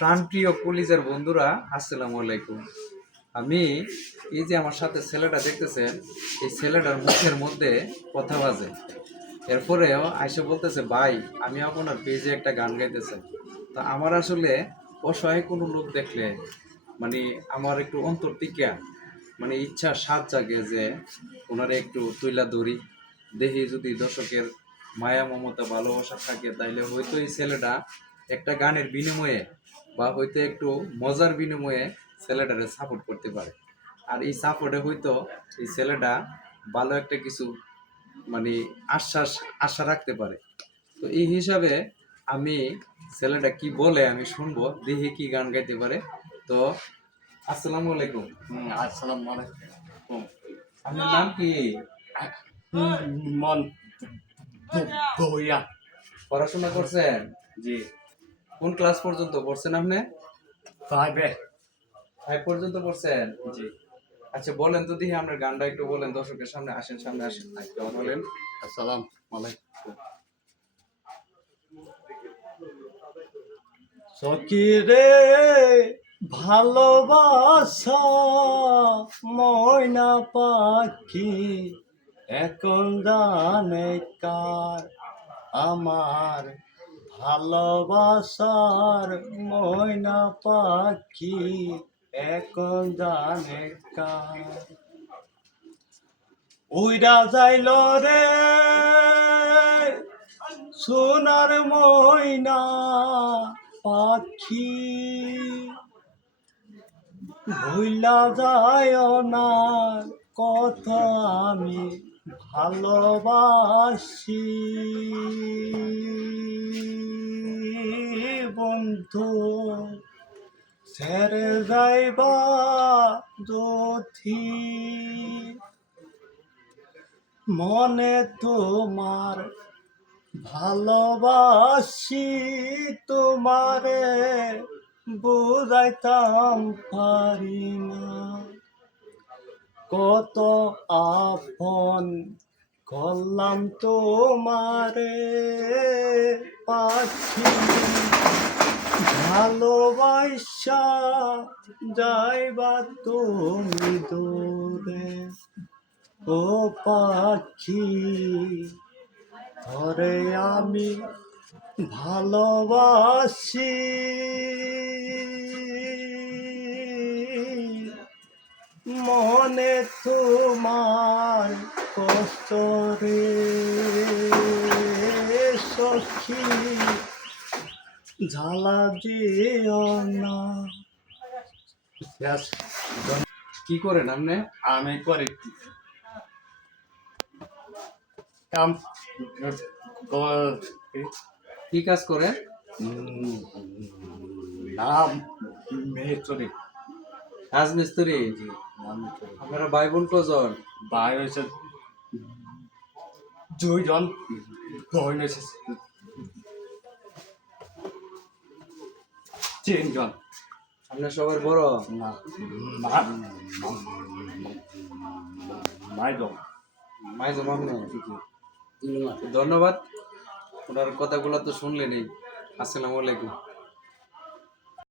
প্রাণপ্রিয় কলিজার বন্ধুরা, আসসালামু আলাইকুম। আমি এই যে আমার সাথে ছেলেটা দেখতেছেন, এই ছেলেটার মুখের মধ্যে কথা বাজে। এরপরেও আইসে বলতেছে, ভাই, আমি আপনার পেজে একটা গান গাইতেছে। তো আমার আসলে অসহায় কোনো লোক দেখলে মানে আমার একটু অন্তর টিকা মানে ইচ্ছা স্বাদ জাগে যে ওনারে একটু তুইলা ধরি। দেখি যদি দর্শকের মায়া, মমতা, ভালোবাসা থাকে, তাইলে হয়তো এই ছেলেটা একটা গানের বিনিময়ে বা হয়তো একটু মজার বিনিময়ে ছেলেটারে সাপোর্ট করতে পারে। আর এই সাপোর্টে হয়তো এই ছেলেটা ভালো একটা কিছু মানে আশ্বাস আশা রাখতে পারে। তো এই হিসাবে আমি ছেলেটা কি বলে আমি শুনব দেখি কি গান গাইতে পারে। তো আসসালামু আলাইকুম। আসসালামু আলাইকুম। আপনার নাম কি? মন বইয়া পড়াশোনা করছেন? জি। কোন ক্লাস পর্যন্ত পড়ছেন আপনি? ফাইভে ফাইভ পর্যন্ত পড়ছেন? জি। আচ্ছা বলেন তো দেখি আপনার গানটা একটু বলেন দর্শকের সামনে আসেন সামনে আসেন। বলেন আসসালামু আলাইকুম। সখী রে ভালোবাসা ময়না পাখি এখন জানে কার আমার ভালোবাসার ময়না পাখি এখন জানে কার। উইরা যাইল রে, সোনার ময়না পাখি। ভুলা যায় না, কথা আমি ভালোবাসি। বন্ধু ছেড়ে যাইবা যথি মনে তোমার ভালোবাসি তোমারে বুঝাইতাম পারি না। কত আপন করলাম তোমারে পাখি। ভালোবাসা যাইবা তুমি দূরে। ও পাখি ধরে আমি ভালোবাসি। মনে তোমার কষ্ট রে সখী ঝালা দিও না। কি করেন আপনি আমি করি। কাম করি কি? কাজ করে? নাম মেহচরি রাজমিস্ত্রি। আপনারা ভাই বোন কজন? ভাই হয়েছে দুইজন বোন হয়েছে তিনজন। আপনার সবার বড়? না মা- মাইজন মাইজম আপনি? ধন্যবাদ। ওনার কথাগুলো তো শুনলেনি আসসালামু আলাইকুম।